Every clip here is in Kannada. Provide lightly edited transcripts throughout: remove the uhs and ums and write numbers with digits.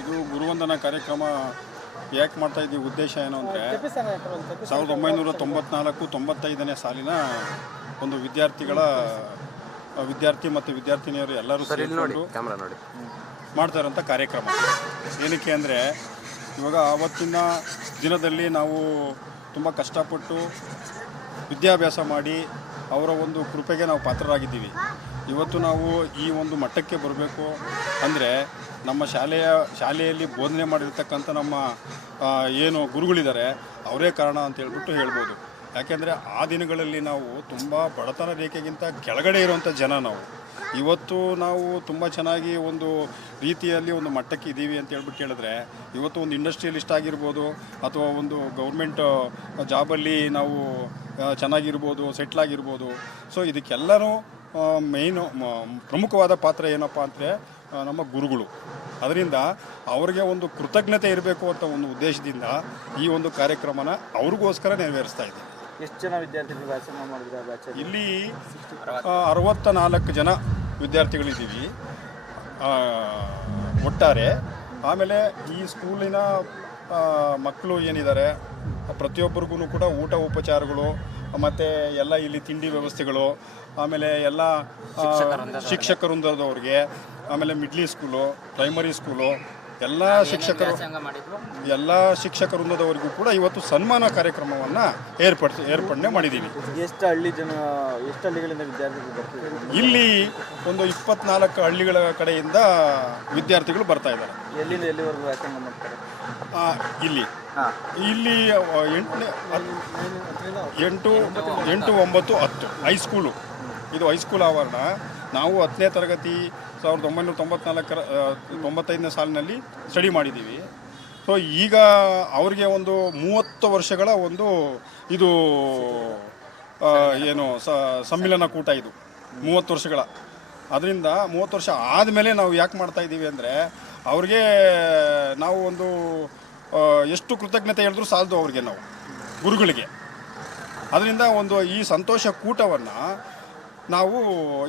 ಇದು ಗುರುವಂದನಾ ಕಾರ್ಯಕ್ರಮ ಯಾಕೆ ಮಾಡ್ತಾ ಇದ್ದೀವಿ, ಉದ್ದೇಶ ಏನು ಅಂದರೆ 1994-95ನೇ ಸಾಲಿನ ಒಂದು ವಿದ್ಯಾರ್ಥಿ ಮತ್ತು ವಿದ್ಯಾರ್ಥಿನಿಯರು ಎಲ್ಲರೂ ಸೇರಿಕೊಂಡು ಮಾಡ್ತಾರಂಥ ಕಾರ್ಯಕ್ರಮ. ಏನಕ್ಕೆ ಅಂದರೆ ಇವಾಗ ಆವತ್ತಿನ ದಿನದಲ್ಲಿ ನಾವು ತುಂಬ ಕಷ್ಟಪಟ್ಟು ವಿದ್ಯಾಭ್ಯಾಸ ಮಾಡಿ ಅವರ ಒಂದು ಕೃಪೆಗೆ ನಾವು ಪಾತ್ರರಾಗಿದ್ದೀವಿ. ಇವತ್ತು ನಾವು ಈ ಒಂದು ಮಟ್ಟಕ್ಕೆ ಬರಬೇಕು ಅಂದರೆ ನಮ್ಮ ಶಾಲೆಯಲ್ಲಿ ಬೋಧನೆ ಮಾಡಿರ್ತಕ್ಕಂಥ ನಮ್ಮ ಏನು ಗುರುಗಳಿದ್ದಾರೆ ಅವರೇ ಕಾರಣ ಅಂತ ಹೇಳ್ಬೋದು. ಯಾಕೆಂದರೆ ಆ ದಿನಗಳಲ್ಲಿ ನಾವು ತುಂಬ ಬಡತನ ರೇಖೆಗಿಂತ ಕೆಳಗಡೆ ಇರುವಂಥ ಜನ ನಾವು. ಇವತ್ತು ನಾವು ತುಂಬ ಚೆನ್ನಾಗಿ ಒಂದು ರೀತಿಯಲ್ಲಿ ಒಂದು ಮಟ್ಟಕ್ಕೆ ಇದ್ದೀವಿ ಅಂತ ಹೇಳಿದ್ರೆ ಇವತ್ತು ಒಂದು ಇಂಡಸ್ಟ್ರಿಯಲಿಸ್ಟ್ ಆಗಿರ್ಬೋದು ಅಥವಾ ಒಂದು ಗೌರ್ಮೆಂಟ್ ಜಾಬಲ್ಲಿ ನಾವು ಚೆನ್ನಾಗಿರ್ಬೋದು, ಸೆಟ್ಲಾಗಿರ್ಬೋದು. ಸೊ ಇದಕ್ಕೆಲ್ಲನೂ ಪ್ರಮುಖವಾದ ಪಾತ್ರ ಏನಪ್ಪ ಅಂದರೆ ನಮ್ಮ ಗುರುಗಳು. ಅದರಿಂದ ಅವರಿಗೆ ಒಂದು ಕೃತಜ್ಞತೆ ಇರಬೇಕು ಅಂತ ಒಂದು ಉದ್ದೇಶದಿಂದ ಈ ಒಂದು ಕಾರ್ಯಕ್ರಮನ ಅವ್ರಿಗೋಸ್ಕರ ನೆರವೇರಿಸ್ತಾ ಇದ್ದೀವಿ. ಎಷ್ಟು ಜನ ವಿದ್ಯಾರ್ಥಿಗಳು ವ್ಯಾಸಂಗ ಮಾಡಿದ್ರೆ? ಇಲ್ಲಿ 64 ಜನ ವಿದ್ಯಾರ್ಥಿಗಳಿದ್ದೀವಿ ಒಟ್ಟಾರೆ. ಆಮೇಲೆ ಈ ಸ್ಕೂಲಿನ ಮಕ್ಕಳು ಏನಿದ್ದಾರೆ ಪ್ರತಿಯೊಬ್ಬರಿಗೂ ಕೂಡ ಊಟ ಉಪಚಾರಗಳು ಮತ್ತು ಎಲ್ಲ ಇಲ್ಲಿ ತಿಂಡಿ ವ್ಯವಸ್ಥೆಗಳು, ಆಮೇಲೆ ಎಲ್ಲ ಶಿಕ್ಷಕ ವೃಂದದವ್ರಿಗೆ, ಆಮೇಲೆ ಮಿಡ್ಲಿ ಸ್ಕೂಲು, ಪ್ರೈಮರಿ ಸ್ಕೂಲು ಎಲ್ಲ ಶಿಕ್ಷಕ ವೃಂದದವರಿಗೂ ಕೂಡ ಇವತ್ತು ಸನ್ಮಾನ ಕಾರ್ಯಕ್ರಮವನ್ನು ಏರ್ಪಡಣೆ ಮಾಡಿದ್ದೀವಿ. ಎಷ್ಟು ಹಳ್ಳಿಗಳಿಂದ ವಿದ್ಯಾರ್ಥಿಗಳು ಬರ್ತಾರೆ? ಇಲ್ಲಿ ಒಂದು 24 ಹಳ್ಳಿಗಳ ಕಡೆಯಿಂದ ವಿದ್ಯಾರ್ಥಿಗಳು ಬರ್ತಾ ಇದ್ದಾರೆ. ಎಲ್ಲಿಂದ ಎಲ್ಲಿವರೆಗೂ ವ್ಯಾಸಂಗ ಮಾಡ್ತಾರೆ? ಇಲ್ಲಿ 8, 9, 10 ಹೈಸ್ಕೂಲು. ಇದು ಹೈಸ್ಕೂಲ್ ಆವರಣ. ನಾವು 10ನೇ ತರಗತಿ 1995ನೇ ಸಾಲಿನಲ್ಲಿ ಸ್ಟಡಿ ಮಾಡಿದ್ದೀವಿ. ಸೊ ಈಗ ಅವ್ರಿಗೆ ಒಂದು 30 ವರ್ಷಗಳ ಒಂದು ಇದು ಏನು ಸಮ್ಮಿಲನ ಕೂಟ ಇದು 30 ವರ್ಷಗಳ. ಅದರಿಂದ 30 ವರ್ಷ ಆದಮೇಲೆ ನಾವು ಯಾಕೆ ಮಾಡ್ತಾ ಇದ್ದೀವಿ ಅಂದರೆ ಅವ್ರಿಗೆ ನಾವು ಒಂದು ಎಷ್ಟು ಕೃತಜ್ಞತೆ ಹೇಳಿದ್ರು ಸಾಲದು ಅವ್ರಿಗೆ, ನಾವು ಗುರುಗಳಿಗೆ. ಅದರಿಂದ ಒಂದು ಈ ಸಂತೋಷ ಕೂಟವನ್ನು ನಾವು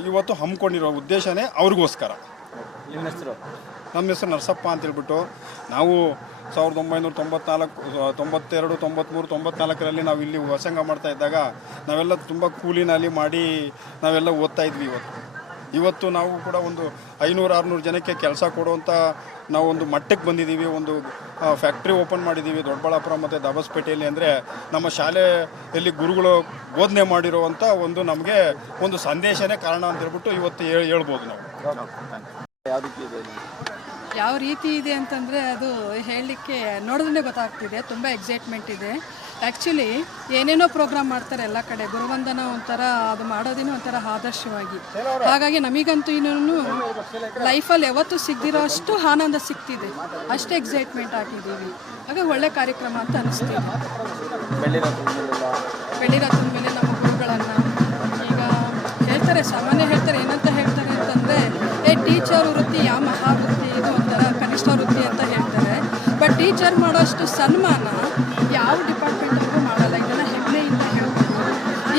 ಇವತ್ತು ಹಮ್ಮಿಕೊಂಡಿರೋ ಉದ್ದೇಶನೇ ಅವ್ರಿಗೋಸ್ಕರ. ನಿಮ್ಮ ಹೆಸರು? ನಮ್ಮ ಹೆಸರು ನರಸಪ್ಪ ಅಂತೇಳ್ಬಿಟ್ಟು. ನಾವು 1992, 93, 94ರಲ್ಲಿ ನಾವು ಇಲ್ಲಿ ವ್ಯಾಸಂಗ ಮಾಡ್ತಾ ಇದ್ದಾಗ ನಾವೆಲ್ಲ ತುಂಬ ಕೂಲಿನಲ್ಲಿ ಮಾಡಿ ನಾವೆಲ್ಲ ಓದ್ತಾ ಇದ್ವಿ. ಇವತ್ತು ನಾವು ಕೂಡ ಒಂದು 500-600 ಜನಕ್ಕೆ ಕೆಲಸ ಕೊಡುವಂಥ ನಾವು ಒಂದು ಮಟ್ಟಕ್ಕೆ ಬಂದಿದ್ದೀವಿ. ಒಂದು ಫ್ಯಾಕ್ಟ್ರಿ ಓಪನ್ ಮಾಡಿದ್ದೀವಿ ದೊಡ್ಡಬಳ್ಳಾಪುರ ಮತ್ತು ದಾಬಸ್ಪೇಟೆಯಲ್ಲಿ. ಅಂದರೆ ನಮ್ಮ ಶಾಲೆಯಲ್ಲಿ ಗುರುಗಳು ಬೋಧನೆ ಮಾಡಿರುವಂಥ ಒಂದು ನಮಗೆ ಒಂದು ಸಂದೇಶನೇ ಕಾರಣ ಅಂತ ಹೇಳ್ಬಿಟ್ಟು ಇವತ್ತು ಹೇಳ್ಬೋದು ನಾವು. ಯಾವ ರೀತಿ ಇದೆ ಅಂತಂದರೆ ಅದು ಹೇಳಲಿಕ್ಕೆ ನೋಡಿದ್ರೆ ಗೊತ್ತಾಗ್ತಿದೆ. ತುಂಬ ಎಕ್ಸೈಟ್ಮೆಂಟ್ ಇದೆ. ಆ್ಯಕ್ಚುಲಿ ಏನೇನೋ ಪ್ರೋಗ್ರಾಮ್ ಮಾಡ್ತಾರೆ ಎಲ್ಲ ಕಡೆ. ಗುರುವಂದನ ಒಂಥರ ಅದು ಮಾಡೋದೇನೋ ಒಂಥರ ಆದರ್ಶವಾಗಿ. ಹಾಗಾಗಿ ನಮಗಂತೂ ಇನ್ನೂ ಲೈಫಲ್ಲಿ ಯಾವತ್ತೂ ಸಿಗದಿರೋ ಅಷ್ಟು ಆನಂದ ಸಿಗ್ತಿದೆ. ಅಷ್ಟೇ ಎಕ್ಸೈಟ್ಮೆಂಟ್ ಆಗಿದ್ದೀವಿ. ಹಾಗಾಗಿ ಒಳ್ಳೆ ಕಾರ್ಯಕ್ರಮ ಅಂತ ಅನಿಸ್ತಿದೆ. ಬೆಳ್ಳಿರಥದ ಮೇಲೆ ನಮ್ಮ ಗುರುಗಳನ್ನು ಈಗ ಸಾಮಾನ್ಯ ಹೇಳ್ತಾರೆ. ಏನಂತ ಹೇಳ್ತಾರೆ ಅಂತಂದರೆ ಟೀಚರ್ ವೃತ್ತಿ ಯಾವ ಮಹಾವೃತ್ತಿ, ಇದು ಒಂಥರ ಕನಿಷ್ಠ ವೃತ್ತಿ ಅಂತ ಹೇಳ್ತಾರೆ. ಬಟ್ ಟೀಚರ್ ಮಾಡೋಷ್ಟು ಸನ್ಮಾನ ಯಾವ ಡಿಪಾರ್ಟ್ಮೆಂಟ್ಗೂ ಮಾಡಲ್ಲ. ಇದನ್ನು ಹೆಮ್ಮೆಯಿಂದ ಹೇಳ್ಬೋದು.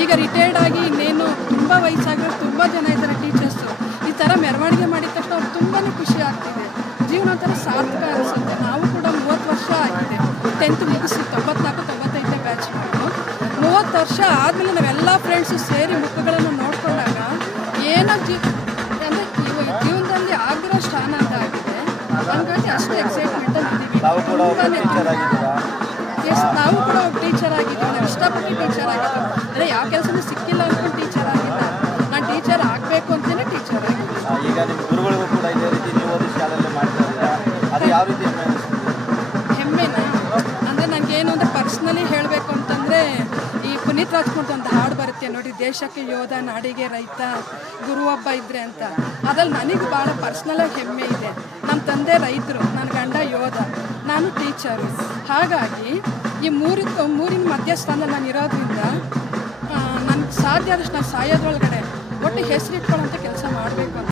ಈಗ ರಿಟೈರ್ಡ್ ಆಗಿ ಇನ್ನೇನು ತುಂಬ ವಯಸ್ಸಾಗಿರೋ ತುಂಬ ಜನ ಇದ್ದಾರೆ ಟೀಚರ್ಸು. ಈ ಥರ ಮೆರವಣಿಗೆ ಮಾಡಿದ ತಕ್ಷಣ ಅವ್ರು ತುಂಬಾ ಖುಷಿ ಆಗ್ತಿದೆ. ಜೀವನ ಒಂಥರ ಸಾರ್ಥಕ ಅನಿಸುತ್ತೆ. ನಾವು ಕೂಡ 30 ವರ್ಷ ಆಗಿದೆ 10th ಮುಗಿಸಿ 94-95ನೇ ಬ್ಯಾಚ್ ಮಾಡಿ 30 ವರ್ಷ ಆದಮೇಲೆ ನಾವೆಲ್ಲ ಫ್ರೆಂಡ್ಸು ಸೇರಿ ಮುಖಗಳನ್ನು ನೋಡ್ಕೊಂಡಾಗ ಏನೋ ಅಂದರೆ ಜೀವನದಲ್ಲಿ ಆಗಿರೋಷ್ಟು ಆನಂದ ಆಗಿದೆ. ಹಾಗಾಗಿ ಅಷ್ಟು ಎಕ್ಸೈಟ್ಮೆಂಟಲ್ಲಿ ಇದ್ದೀವಿ. ನಾವು ಕೂಡ ಒಬ್ಬ ಟೀಚರ್ ಆಗಿದ್ದೀವಿ. ನಾವು ಇಷ್ಟಪಟ್ಟು ಟೀಚರ್ ಆಗಿದ್ದೀವಿ. ಅಂದರೆ ಯಾವ ಕೆಲಸನೂ ಸಿಕ್ಕಿಲ್ಲ ಅಂದ್ಕೊಂಡು ಟೀಚರ್ ಆಗಿಲ್ಲ. ನಾನು ಟೀಚರ್ ಆಗಬೇಕು ಅಂತಲೇ ಟೀಚರ್ ಆಗಿದ್ದೀನಿ. ಈಗ ನಿಮ್ಮ ಗುರುಗಳಿಗೂ ಕೂಡ ಇದೇ ರೀತಿ ನೀವು ಓದಿ ಶಾಲೆಯಲ್ಲಿ ಮಾಡ್ತಾ ಅದು ಯಾವ ರೀತಿ ಹೆಮ್ಮೆನಾ ಅಂದರೆ ನನಗೇನು ಅಂದರೆ ಪರ್ಸ್ನಲಿ ಹೇಳಬೇಕು ಅಂತಂದರೆ ಈ ಪುನೀತ್ ರಾಜ್ಕುಮಾರ್ದು ಒಂದು ಹಾಡು ಬರುತ್ತೆ ನೋಡಿ, ದೇಶಕ್ಕೆ ಯೋಧ ನಾಡಿಗೆ ರೈತ ಗುರು ಒಬ್ಬ ಇದ್ದರೆ ಅಂತ. ಅದ್ರಲ್ಲಿ ನನಗೆ ಭಾಳ ಪರ್ಸ್ನಲಾಗಿ ಹೆಮ್ಮೆ ಇದೆ. ನಮ್ಮ ತಂದೆ ರೈತರು, ನನ್ನ ಗಂಡ ಯೋಧ, ನಾನು ಟೀಚರು. ಹಾಗಾಗಿ ಈ ಮೂರಿನ ಮಧ್ಯಸ್ಥಾನದಲ್ಲಿ ನಾನು ಇರೋದ್ರಿಂದ ನನಗೆ ಸಾಧ್ಯ ಆದಷ್ಟು ನಾನು ಸಾಯೋದ್ರೊಳಗಡೆ ಒಟ್ಟು ಹೆಸರಿಟ್ಕೊಳ್ಳೋಂಥ ಕೆಲಸ ಮಾಡಬೇಕು ಅಂತ